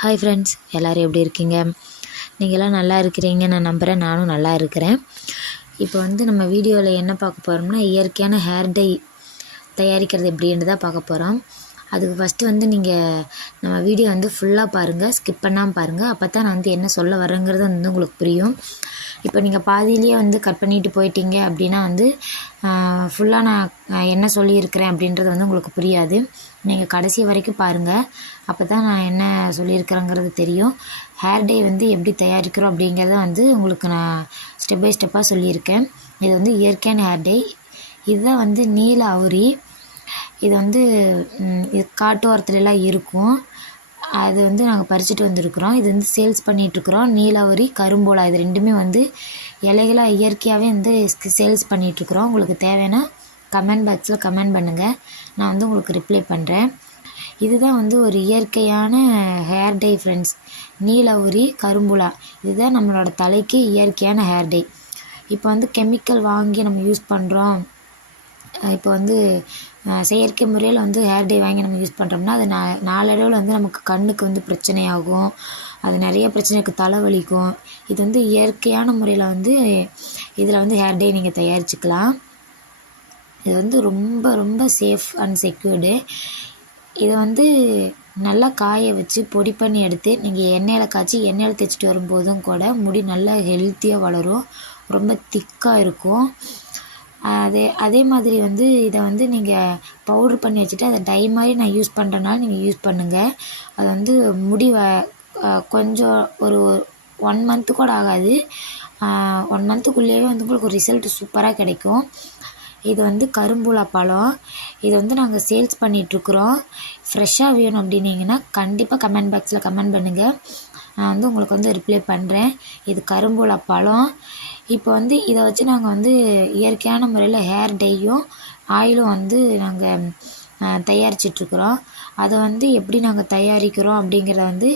Hi friends, எல்லோரும் எப்படி இருக்கீங்க? நீங்களாம் நல்லா இருக்கிறீங்க நான் நம்புகிறேன். நானும் நல்லா இருக்கிறேன். இப்போ நம்ம வீடியோவில் என்ன பார்க்க போகிறோம்னா, இயற்கையான ஹேர் டை தயாரிக்கிறது எப்படின்னு தான் பார்க்க போகிறோம். அதுக்கு ஃபஸ்ட்டு நீங்கள் நம்ம வீடியோ ஃபுல்லாக பாருங்கள், ஸ்கிப் பண்ணாமல் பாருங்கள். அப்போ தான் நான் என்ன சொல்ல வரேங்கிறது உங்களுக்கு புரியும். இப்போ நீங்கள் பாதியிலேயே கட் பண்ணிட்டு போயிட்டீங்க அப்படின்னா ஃபுல்லாக நான் என்ன சொல்லியிருக்கிறேன் அப்படின்றது உங்களுக்கு புரியாது. நீங்கள் கடைசி வரைக்கும் பாருங்கள், அப்போ தான் நான் என்ன சொல்லியிருக்கிறேங்கிறது தெரியும். ஹேர் டை எப்படி தயாரிக்கிறோம் அப்படிங்கிறத உங்களுக்கு நான் ஸ்டெப் பை ஸ்டெப்பாக சொல்லியிருக்கேன். இது இயற்கையான ஹேர் டை. இதுதான் நீல அவுரி. இது இது காட்டோரத்துலலாம் இருக்கும். அது நாங்கள் பறிச்சுட்டு வந்திருக்கிறோம். இது சேல்ஸ் பண்ணிகிட்ருக்குறோம். நீலாவரி, கரும்போலா இது ரெண்டுமே இலைகளாக இயற்கையாகவே சேல்ஸ் பண்ணிகிட்ருக்குறோம். உங்களுக்கு தேவைன்னா கமெண்ட் பாக்ஸில் கமெண்ட் பண்ணுங்கள், நான் உங்களுக்கு ரிப்ளை பண்ணுறேன். இதுதான் ஒரு இயற்கையான ஹேர் டை ஃப்ரெண்ட்ஸ். நீலாவரி, கரும்புலா இதுதான் நம்மளோட தலைக்கு இயற்கையான ஹேர் டை. இப்போ கெமிக்கல் வாங்கி நம்ம யூஸ் பண்ணுறோம். இப்போ செயற்கை முறையில் ஹேர் டை வாங்கி நம்ம யூஸ் பண்ணுறோம்னா அது நாளடைவில் நமக்கு கண்ணுக்கு பிரச்சனையாகும். அது நிறைய பிரச்சனைக்கு தலைவலிக்கும். இது இயற்கையான முறையில் இதில் ஹேர் டை நீங்கள் தயாரிச்சுக்கலாம். இது ரொம்ப ரொம்ப சேஃப் அண்ட் செக்யூர்டு. இதை நல்லா காய வச்சு பொடி பண்ணி எடுத்து நீங்கள் எண்ணெயில் காய்ச்சி எண்ணெயில் தேய்ச்சிட்டு வரும்போதும் கூட முடி நல்லா ஹெல்த்தியாக வளரும், ரொம்ப திக்காக இருக்கும். அதே மாதிரி இதை நீங்கள் பவுட்ரு பண்ணி வச்சுட்டு அதை டை மாதிரி நான் யூஸ் பண்ணுறனால நீங்கள் யூஸ் பண்ணுங்கள். அது முடி கொஞ்சம் ஒரு 1 மந்த்து கூட ஆகாது. 1 மந்த்துக்குள்ளேயே உங்களுக்கு ஒரு ரிசல்ட் சூப்பராக கிடைக்கும். இது கரும்புலா பழம். இது நாங்கள் சேல்ஸ் பண்ணிகிட்ருக்குறோம். ஃப்ரெஷ்ஷாக வேணும் அப்படின்னீங்கன்னா கண்டிப்பாக கமெண்ட் பாக்ஸில் கமெண்ட் பண்ணுங்கள், நான் உங்களுக்கு ரிப்ளை பண்ணுறேன். இது கரும்புலா பழம். இப்போ இதை வச்சு நாங்கள் இயற்கையான முறையில் ஹேர் டையும் ஆயிலும் நாங்கள் தயாரிச்சிட்ருக்குறோம். அதை எப்படி நாங்கள் தயாரிக்கிறோம் அப்படிங்கிறத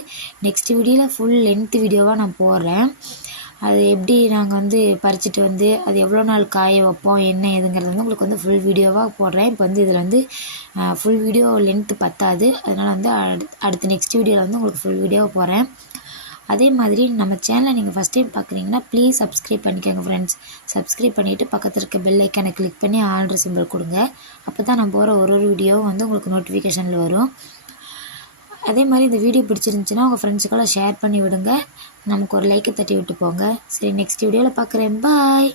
நெக்ஸ்ட் வீடியோவில் ஃபுல் லென்த் வீடியோவாக நான் போடுறேன். அது எப்படி நாங்கள் பறிச்சுட்டு அது எவ்வளோ நாள் காய வைப்போம் என்ன ஏதுங்கிறது உங்களுக்கு ஃபுல் வீடியோவாக போடுறேன். இப்போ இதில் ஃபுல் வீடியோ லென்த்து பத்தாது, அதனால் அடுத்த நெக்ஸ்ட் வீடியோவில் உங்களுக்கு ஃபுல் வீடியோவாக போடுறேன். அதே மாதிரி நம்ம சேனலை நீங்கள் ஃபஸ்ட் டைம் பார்க்குறீங்கன்னா ப்ளீஸ் சப்ஸ்கிரைப் பண்ணிக்கோங்க ஃப்ரெண்ட்ஸ். சப்ஸ்கிரைப் பண்ணிவிட்டு பக்கத்தில் இருக்க பெல் ஐக்கானை கிளிக் பண்ணி ஆல்ட்ரு சிம்பிள் கொடுங்க. அப்போ தான் நான் போகிற ஒரு வீடியோவும் உங்களுக்கு நோட்டிஃபிகேஷனில் வரும். அதே மாதிரி இந்த வீடியோ பிடிச்சிருந்துச்சின்னா உங்கள் ஃப்ரெண்ட்ஸுக்கெல்லாம் ஷேர் பண்ணி விடுங்க. நமக்கு ஒரு லைக்கை தட்டி விட்டு போங்க. சரி, நெக்ஸ்ட் வீடியோவில் பார்க்குறேன். பாய்.